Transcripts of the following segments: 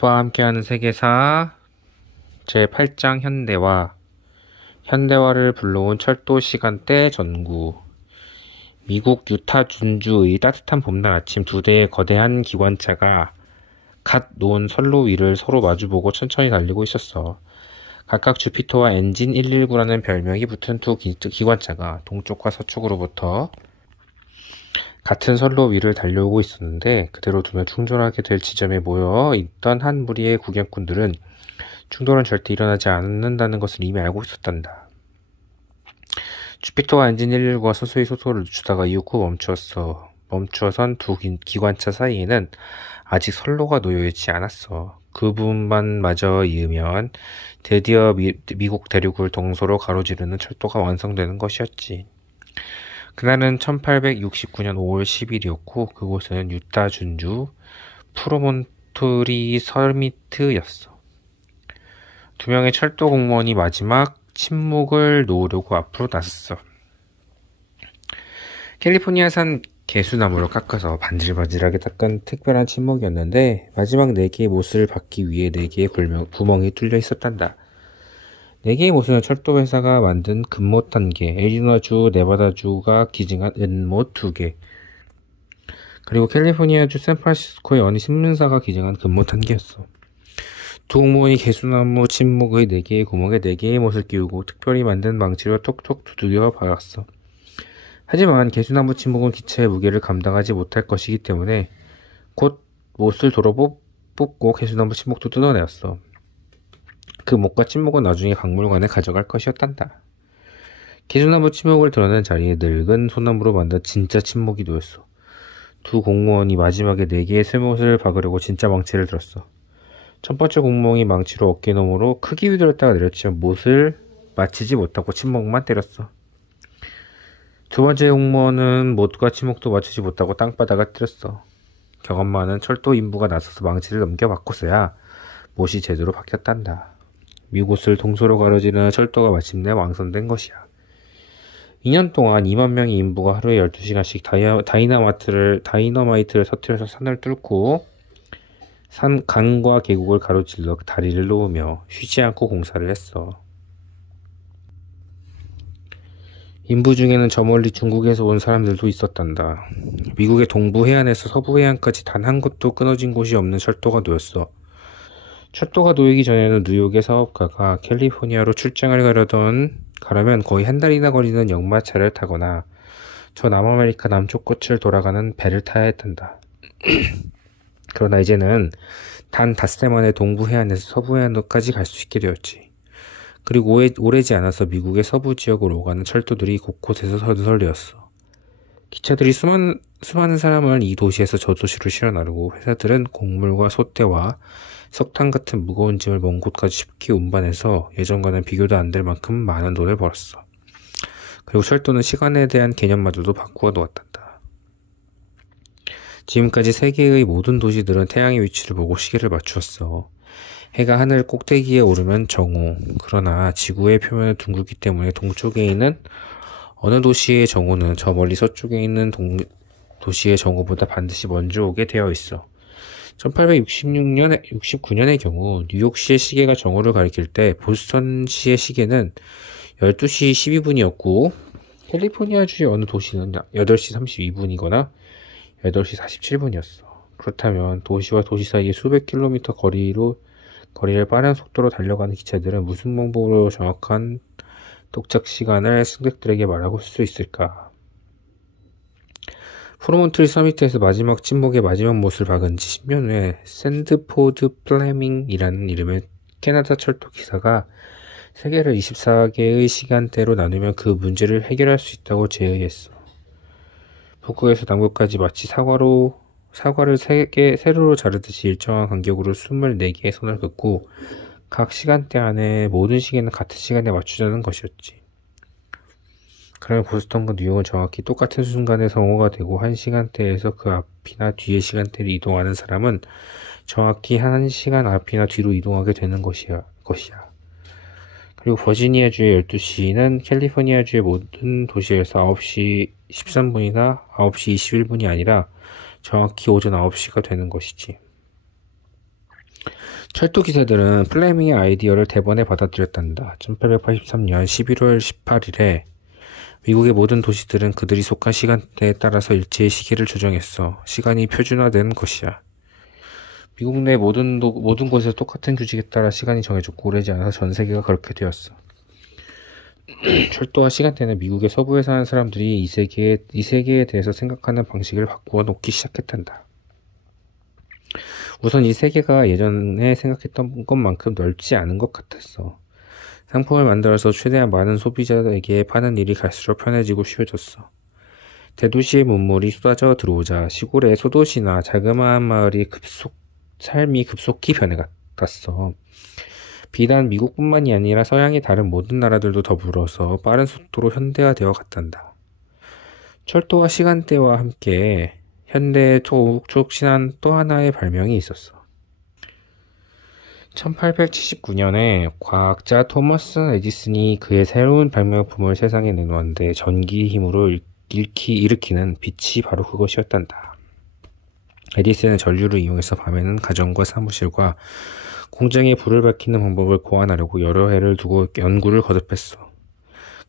아빠와 함께하는 세계사 제8장 현대화를 불러온 철도 시간대 전구. 미국 유타 준주의 따뜻한 봄날 아침 두 대의 거대한 기관차가 갓 놓은 선로 위를 서로 마주보고 천천히 달리고 있었어. 각각 주피터와 엔진 119라는 별명이 붙은 두 기관차가 동쪽과 서쪽으로부터 같은 선로 위를 달려오고 있었는데, 그대로 두면 충돌하게 될 지점에 모여 있던 한 무리의 구경꾼들은 충돌은 절대 일어나지 않는다는 것을 이미 알고 있었단다. 주피터와 엔진 119가 서서히 속도를 늦추다가 이윽고 멈추어선 두 기관차 사이에는 아직 선로가 놓여있지 않았어. 그 부분만 마저 이으면 드디어 미국 대륙을 동서로 가로지르는 철도가 완성되는 것이었지. 그날은 1869년 5월 10일이었고 그곳은 유타 준주 프로몬토리 서미트였어. 두 명의 철도 공무원이 마지막 침묵을 놓으려고 앞으로 나섰어. 캘리포니아산 개수나무를 깎아서 반질반질하게 닦은 특별한 침묵이었는데, 마지막 4개의 못을 받기 위해 4개의 구멍이 뚫려 있었단다. 4개의 못은 철도 회사가 만든 금못 1개, 애리조나주, 네바다주가 기증한 은못 2개, 그리고 캘리포니아주 샌프란시스코의 어느 신문사가 기증한 금못 1개였어. 두 공무원이 개수나무 침묵의 4개의 구멍에 4개의 못을 끼우고 특별히 만든 망치로 톡톡 두들겨 박았어. 하지만 개수나무 침묵은 기차의 무게를 감당하지 못할 것이기 때문에 곧 못을 도로 뽑고 개수나무 침묵도 뜯어내었어. 그 못과 침묵은 나중에 박물관에 가져갈 것이었단다. 개수나무 침묵을 드러낸 자리에 늙은 소나무로 만든 진짜 침묵이 놓였어. 두 공무원이 마지막에 4개의 쇠못을 박으려고 진짜 망치를 들었어. 첫 번째 공무원이 망치로 어깨 너머로 크게 휘둘렀다가 내렸지만 못을 맞히지 못하고 침묵만 때렸어. 두 번째 공무원은 못과 침묵도 맞추지 못하고 땅바닥을 때렸어. 경험 많은 철도 인부가 나서서 망치를 넘겨받고서야 못이 제대로 박혔단다. 미국을 동서로 가로지르는 철도가 마침내 완성된 것이야. 2년 동안 2만 명의 인부가 하루에 12시간씩 다이너마이트를 터뜨려서 산을 뚫고 강과 계곡을 가로질러 다리를 놓으며 쉬지 않고 공사를 했어. 인부 중에는 저 멀리 중국에서 온 사람들도 있었단다. 미국의 동부 해안에서 서부 해안까지 단 한 곳도 끊어진 곳이 없는 철도가 놓였어. 철도가 놓이기 전에는 뉴욕의 사업가가 캘리포니아로 출장을 가려면 거의 한 달이나 걸리는 역마차를 타거나 저 남아메리카 남쪽 끝을 돌아가는 배를 타야 했단다. 그러나 이제는 단 닷새 만에 동부 해안에서 서부 해안까지 갈 수 있게 되었지. 그리고 오래지 않아서 미국의 서부 지역으로 오가는 철도들이 곳곳에서 서들렸어. 기차들이 수많은 사람을 이 도시에서 저 도시로 실어 나르고, 회사들은 곡물과 솥대와 석탄 같은 무거운 짐을 먼 곳까지 쉽게 운반해서 예전과는 비교도 안 될 만큼 많은 돈을 벌었어. 그리고 철도는 시간에 대한 개념마저도 바꾸어 놓았단다. 지금까지 세계의 모든 도시들은 태양의 위치를 보고 시계를 맞추었어. 해가 하늘 꼭대기에 오르면 정오. 그러나 지구의 표면은 둥글기 때문에 동쪽에 있는 어느 도시의 정오는 저 멀리 서쪽에 있는 도시의 정오보다 반드시 먼저 오게 되어 있어. 1869년의 경우 뉴욕시의 시계가 정오를 가리킬 때 보스턴시의 시계는 12시 12분이었고 캘리포니아주의 어느 도시는 8시 32분이거나 8시 47분이었어. 그렇다면 도시와 도시 사이의 수백 킬로미터 거리를 빠른 속도로 달려가는 기차들은 무슨 방법으로 정확한 도착 시간을 승객들에게 말하고 쓸 수 있을까? 프로몬토리 서미트에서 마지막 침묵의 마지막 못을 박은 지 10년 후에 샌드포드 플레밍이라는 이름의 캐나다 철도 기사가 세계를 24개의 시간대로 나누면 그 문제를 해결할 수 있다고 제의했어. 북극에서 남극까지 마치 사과를 세로로 자르듯이 일정한 간격으로 24개의 선을 긋고 각 시간대 안에 모든 시계는 같은 시간에 맞추자는 것이었지. 그러면 보스턴과 뉴욕은 정확히 똑같은 순간에 성호가 되고, 한 시간대에서 그 앞이나 뒤의 시간대를 이동하는 사람은 정확히 한 시간 앞이나 뒤로 이동하게 되는 것이야. 그리고 버지니아주의 12시는 캘리포니아주의 모든 도시에서 9시 13분이나 9시 21분이 아니라 정확히 오전 9시가 되는 것이지. 철도 기사들은 플레밍의 아이디어를 대번에 받아들였단다. 1883년 11월 18일에 미국의 모든 도시들은 그들이 속한 시간대에 따라서 일제히 시계를 조정했어. 시간이 표준화된 것이야. 미국 내 모든 곳에서 똑같은 규칙에 따라 시간이 정해졌고 오래지 않아서 전 세계가 그렇게 되었어. 철도와 시간대는 미국의 서부에 사는 사람들이 이 세계에 대해서 생각하는 방식을 바꾸어 놓기 시작했단다. 우선 이 세계가 예전에 생각했던 것만큼 넓지 않은 것 같았어. 상품을 만들어서 최대한 많은 소비자에게 파는 일이 갈수록 편해지고 쉬워졌어. 대도시의 문물이 쏟아져 들어오자 시골의 소도시나 자그마한 마을이 삶이 급속히 변해갔어. 비단 미국뿐만이 아니라 서양의 다른 모든 나라들도 더불어서 빠른 속도로 현대화되어 갔단다. 철도와 시간대와 함께 현대에 촉진한 또 하나의 발명이 있었어. 1879년에 과학자 토머스 에디슨이 그의 새로운 발명품을 세상에 내놓았는데 전기의 힘으로 일으키는 빛이 바로 그것이었단다. 에디슨은 전류를 이용해서 밤에는 가정과 사무실과 공장에 불을 밝히는 방법을 고안하려고 여러 해를 두고 연구를 거듭했어.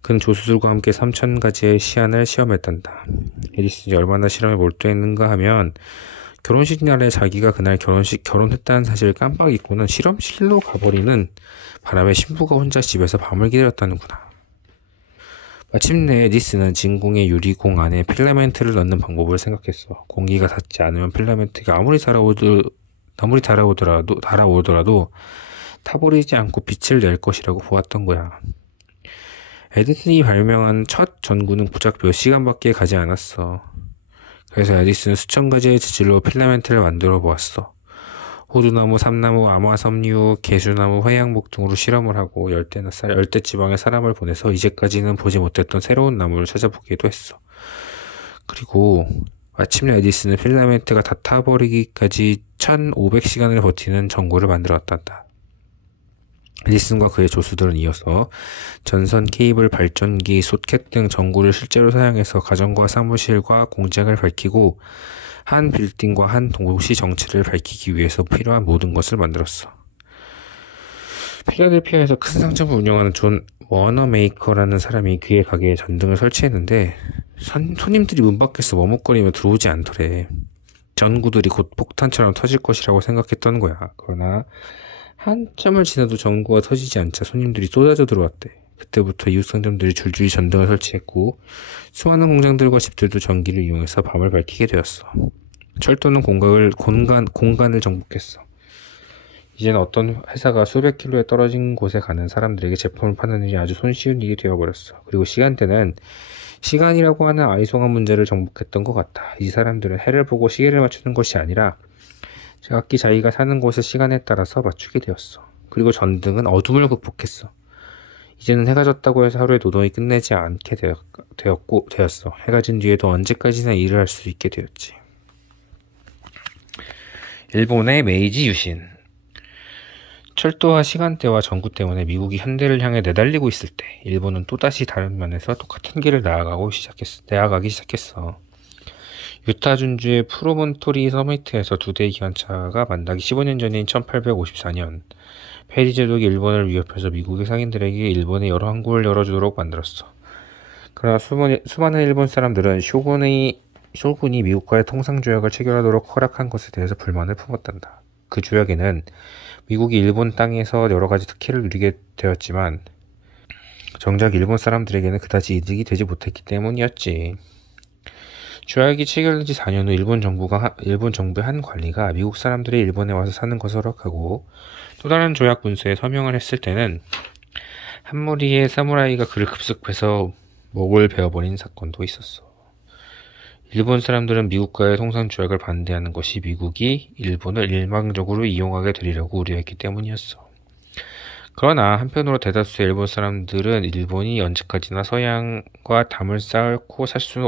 그는 조수들과 함께 3,000가지의 시안을 시험했단다. 에디슨이 얼마나 실험에 몰두했는가 하면 결혼식 날에 자기가 그날 결혼했다는 사실을 깜빡 잊고는 실험실로 가버리는 바람에 신부가 혼자 집에서 밤을 기다렸다는구나. 마침내 에디슨은 진공의 유리공 안에 필라멘트를 넣는 방법을 생각했어. 공기가 닿지 않으면 필라멘트가 아무리 달아오더라도 타버리지 않고 빛을 낼 것이라고 보았던 거야. 에디슨이 발명한 첫 전구는 고작 몇 시간밖에 가지 않았어. 그래서 에디슨은 수천 가지의 재질로 필라멘트를 만들어 보았어. 호두나무, 삼나무, 암화섬유, 개수나무, 회양목 등으로 실험을 하고 열대지방에 사람을 보내서 이제까지는 보지 못했던 새로운 나무를 찾아보기도 했어. 그리고 마침내 에디슨은 필라멘트가 다 타버리기까지 1500시간을 버티는 전구를 만들었단다. 에디슨과 그의 조수들은 이어서 전선, 케이블, 발전기, 소켓 등 전구를 실제로 사용해서 가정과 사무실과 공장을 밝히고 한 빌딩과 한 도시 정체를 밝히기 위해서 필요한 모든 것을 만들었어. 필라델피아에서 큰 상점을 운영하는 존 워너메이커라는 사람이 그의 가게에 전등을 설치했는데 손님들이 문 밖에서 머뭇거리며 들어오지 않더래. 전구들이 곧 폭탄처럼 터질 것이라고 생각했던 거야. 그러나 한참을 지나도 전구가 터지지 않자 손님들이 쏟아져 들어왔대. 그때부터 이웃 상점들이 줄줄이 전등을 설치했고 수많은 공장들과 집들도 전기를 이용해서 밤을 밝히게 되었어. 철도는 공간을 정복했어. 이제는 어떤 회사가 수백 킬로에 떨어진 곳에 가는 사람들에게 제품을 파는 일이 아주 손쉬운 일이 되어버렸어. 그리고 시간대는 시간이라고 하는 아리송한 문제를 정복했던 것 같아. 이 사람들은 해를 보고 시계를 맞추는 것이 아니라 각기 자기가 사는 곳의 시간에 따라서 맞추게 되었어. 그리고 전등은 어둠을 극복했어. 이제는 해가 졌다고 해서 하루의 노동이 끝내지 않게 되었어. 해가 진 뒤에도 언제까지나 일을 할 수 있게 되었지. 일본의 메이지 유신. 철도와 시간대와 전구 때문에 미국이 현대를 향해 내달리고 있을 때 일본은 또다시 다른 면에서 똑같은 길을 나아가기 시작했어. 유타 준주의 프로몬토리 서미트에서 두 대의 기관차가 만나기 15년 전인 1854년 페리 제독이 일본을 위협해서 미국의 상인들에게 일본의 여러 항구를 열어주도록 만들었어. 그러나 수많은 일본 사람들은 쇼군이 미국과의 통상조약을 체결하도록 허락한 것에 대해서 불만을 품었단다. 그 조약에는 미국이 일본 땅에서 여러 가지 특혜를 누리게 되었지만 정작 일본 사람들에게는 그다지 이득이 되지 못했기 때문이었지. 조약이 체결된 지 4년 후 일본 정부의 한 관리가 미국 사람들이 일본에 와서 사는 것을 허락하고 또 다른 조약 문서에 서명을 했을 때는 한 무리의 사무라이가 그를 급습해서 목을 베어버린 사건도 있었어. 일본 사람들은 미국과의 통상조약을 반대하는 것이 미국이 일본을 일방적으로 이용하게 되리라고 우려했기 때문이었어. 그러나 한편으로 대다수의 일본 사람들은 일본이 언제까지나 서양과 담을 쌓고 살 수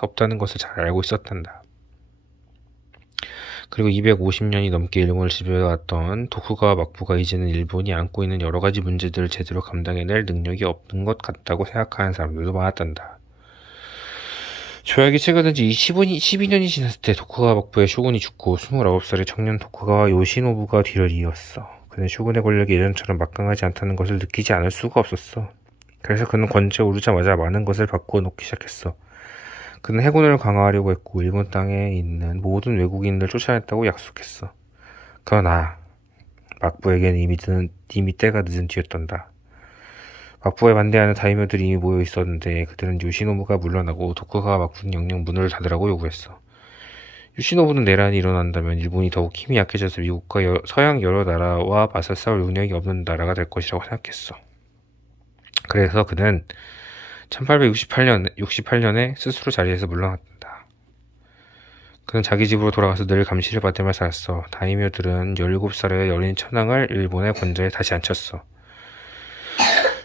없다는 것을 잘 알고 있었단다. 그리고 250년이 넘게 일본을 지배해왔던 도쿠가와 막부가 이제는 일본이 안고 있는 여러 가지 문제들을 제대로 감당해낼 능력이 없는 것 같다고 생각하는 사람들도 많았단다. 조약이 체결된 지 12년이 지났을 때 도쿠가와 막부의 쇼군이 죽고 29살의 청년 도쿠가와 요시노부가 뒤를 이었어. 그는 쇼군의 권력이 예전처럼 막강하지 않다는 것을 느끼지 않을 수가 없었어. 그래서 그는 권좌에 오르자마자 많은 것을 바꾸어 놓기 시작했어. 그는 해군을 강화하려고 했고 일본 땅에 있는 모든 외국인들 쫓아냈다고 약속했어. 그러나 막부에게는 이미 때가 늦은 뒤였단다. 막부에 반대하는 다이묘들이 이미 모여 있었는데 그들은 요시노부가 물러나고 도쿠가와 막부는 영영 문을 닫으라고 요구했어. 요시노부는 내란이 일어난다면 일본이 더욱 힘이 약해져서 미국과 서양 여러 나라와 맞서 싸울 능력이 없는 나라가 될 것이라고 생각했어. 그래서 그는 1868년에 스스로 자리에서 물러났다. 그는 자기 집으로 돌아가서 늘 감시를 받으며 살았어. 다이묘들은 17살의 어린 천황을 일본의 권좌에 다시 앉혔어.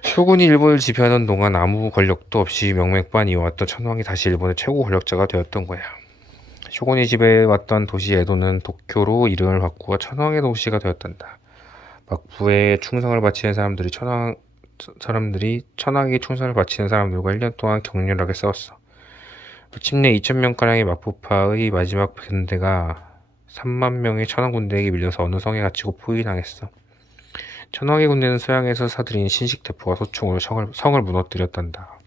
쇼군이 일본을 지배하던 동안 아무 권력도 없이 명맥만 이어왔던 천황이 다시 일본의 최고 권력자가 되었던 거야. 쇼군이 지배해왔던 도시 에도는 도쿄로 이름을 바꾸어 천황의 도시가 되었단다. 막부에 충성을 바치는 사람들이 천황에게 충성을 바치는 사람들과 1년 동안 격렬하게 싸웠어. 마침내 2000명가량의 막부파의 마지막 군대가 3만 명의 천황 군대에게 밀려서 어느 성에 갇히고 포위당했어. 천황의 군대는 서양에서 사들인 신식대포와 소총으로 성을 무너뜨렸단다.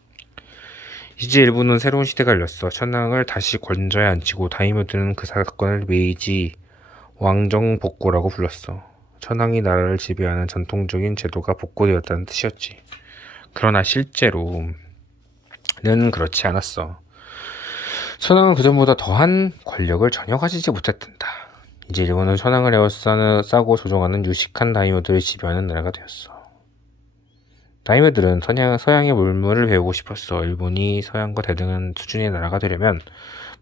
이제 일본은 새로운 시대가 열렸어. 천황을 다시 권좌에 앉히고 다이묘들은 그 사건을 메이지 왕정복고라고 불렀어. 천황이 나라를 지배하는 전통적인 제도가 복고되었다는 뜻이었지. 그러나 실제로는 그렇지 않았어. 천황은 그전보다 더한 권력을 전혀 가지지 못했단다. 이제 일본은 천황을 에워싸고 조종하는 유식한 다이묘들을 지배하는 나라가 되었어. 다이묘들은 서양의 물물을 배우고 싶었어. 일본이 서양과 대등한 수준의 나라가 되려면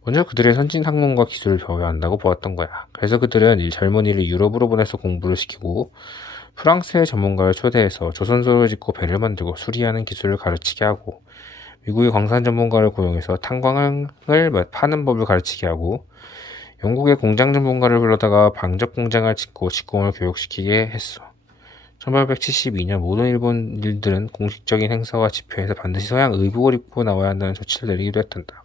먼저 그들의 선진 학문과 기술을 배워야 한다고 보았던 거야. 그래서 그들은 젊은이를 유럽으로 보내서 공부를 시키고 프랑스의 전문가를 초대해서 조선소를 짓고 배를 만들고 수리하는 기술을 가르치게 하고 미국의 광산 전문가를 고용해서 탄광을 파는 법을 가르치게 하고 영국의 공장 전문가를 불러다가 방적 공장을 짓고 직공을 교육시키게 했어. 1872년 모든 일본 일들은 공식적인 행사와 집회에서 반드시 서양 의복을 입고 나와야 한다는 조치를 내리기도 했단다.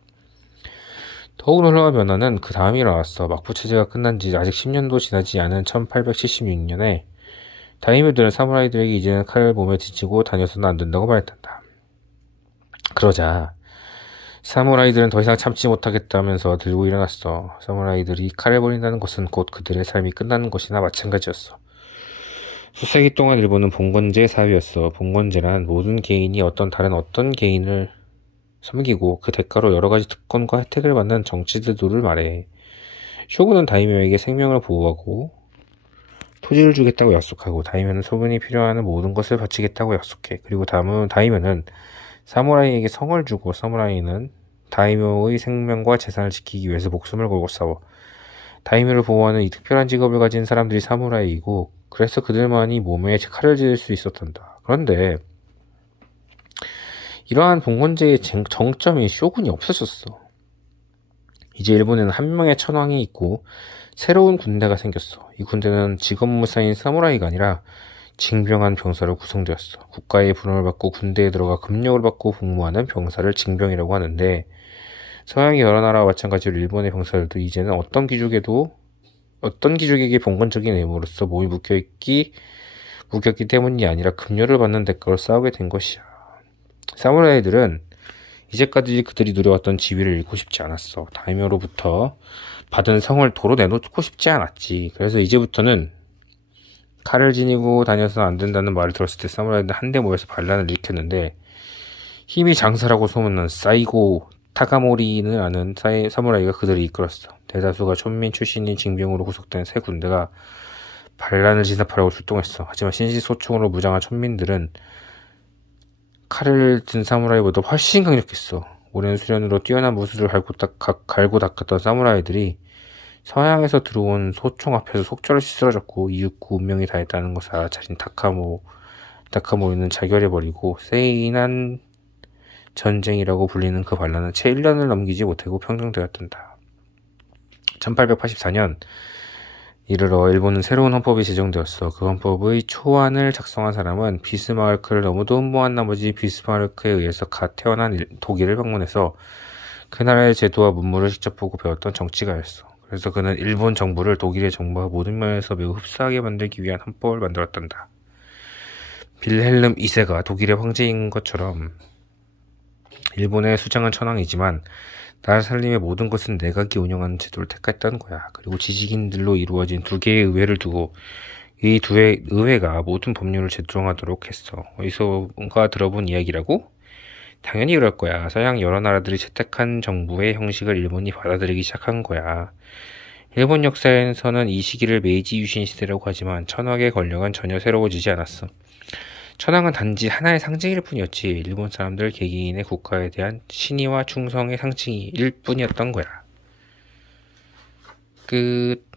더욱 놀라운 변화는 그 다음이 일어났어. 막부 체제가 끝난 지 아직 10년도 지나지 않은 1876년에 다이묘들은 사무라이들에게 이제는 칼을 몸에 뒤치고 다녀서는 안 된다고 말했단다. 그러자 사무라이들은 더 이상 참지 못하겠다면서 들고 일어났어. 사무라이들이 칼을 버린다는 것은 곧 그들의 삶이 끝나는 것이나 마찬가지였어. 수세기 동안 일본은 봉건제 사회였어. 봉건제란 모든 개인이 다른 어떤 개인을 섬기고 그 대가로 여러 가지 특권과 혜택을 받는 정치 제도를 말해. 쇼군은 다이묘에게 생명을 보호하고 토지를 주겠다고 약속하고 다이묘는 소군이 필요한 모든 것을 바치겠다고 약속해. 그리고 다이묘는 사무라이에게 성을 주고 사무라이는 다이묘의 생명과 재산을 지키기 위해서 목숨을 걸고 싸워. 다이묘를 보호하는 이 특별한 직업을 가진 사람들이 사무라이이고 그래서 그들만이 몸에 칼을 질 수 있었단다. 그런데 이러한 봉건제의 정점이 쇼군이 없어졌어. 이제 일본에는 한 명의 천황이 있고 새로운 군대가 생겼어. 이 군대는 직업무사인 사무라이가 아니라 징병한 병사로 구성되었어. 국가의 분원을 받고 군대에 들어가 급력을 받고 복무하는 병사를 징병이라고 하는데 서양의 여러 나라와 마찬가지로 일본의 병사들도 이제는 어떤 귀족에게 봉건적인 의무로서 몸이 묶였기 때문이 아니라 급료를 받는 대가로 싸우게 된 것이야. 사무라이들은 이제까지 그들이 누려왔던 지위를 잃고 싶지 않았어. 다이묘로부터 받은 성을 도로 내놓고 싶지 않았지. 그래서 이제부터는 칼을 지니고 다녀서는 안 된다는 말을 들었을 때 사무라이들 한데 모여서 반란을 일으켰는데 힘이 장사라고 소문난 사이고 타가모리는 아는 사무라이가 그들을 이끌었어. 대다수가 촌민 출신인 징병으로 구속된 새 군대가 반란을 진압하려고 출동했어. 하지만 신시소총으로 무장한 촌민들은 칼을 든 사무라이보다 훨씬 강력했어. 오랜 수련으로 뛰어난 무술을 갈고 닦았던 사무라이들이 서양에서 들어온 소총 앞에서 속절없이 쓰러졌고 이윽고 운명이 다했다는 것을 알아차린 다카모리는 자결해버리고 세이난 전쟁이라고 불리는 그 반란은 채 1년을 넘기지 못하고 평정되었단다. 1884년 이르러 일본은 새로운 헌법이 제정되었어. 그 헌법의 초안을 작성한 사람은 비스마르크를 너무도 흠모한 나머지 비스마르크에 의해서 갓 태어난 독일을 방문해서 그 나라의 제도와 문물을 직접 보고 배웠던 정치가였어. 그래서 그는 일본 정부를 독일의 정부와 모든 면에서 매우 흡사하게 만들기 위한 헌법을 만들었단다. 빌헬름 2세가 독일의 황제인 것처럼 일본의 수장은 천황이지만 나라 살림의 모든 것은 내각이 운영하는 제도를 택했다는 거야. 그리고 지식인들로 이루어진 두 개의 의회를 두고 이 두 의회가 모든 법률을 제정하도록 했어. 어디서 뭔가 들어본 이야기라고? 당연히 그럴 거야. 서양 여러 나라들이 채택한 정부의 형식을 일본이 받아들이기 시작한 거야. 일본 역사에서는 이 시기를 메이지 유신 시대라고 하지만 천황의 권력은 전혀 새로워지지 않았어. 천황은 단지 하나의 상징일 뿐이었지. 일본 사람들 개개인의 국가에 대한 신의와 충성의 상징일 뿐이었던 거야. 끝.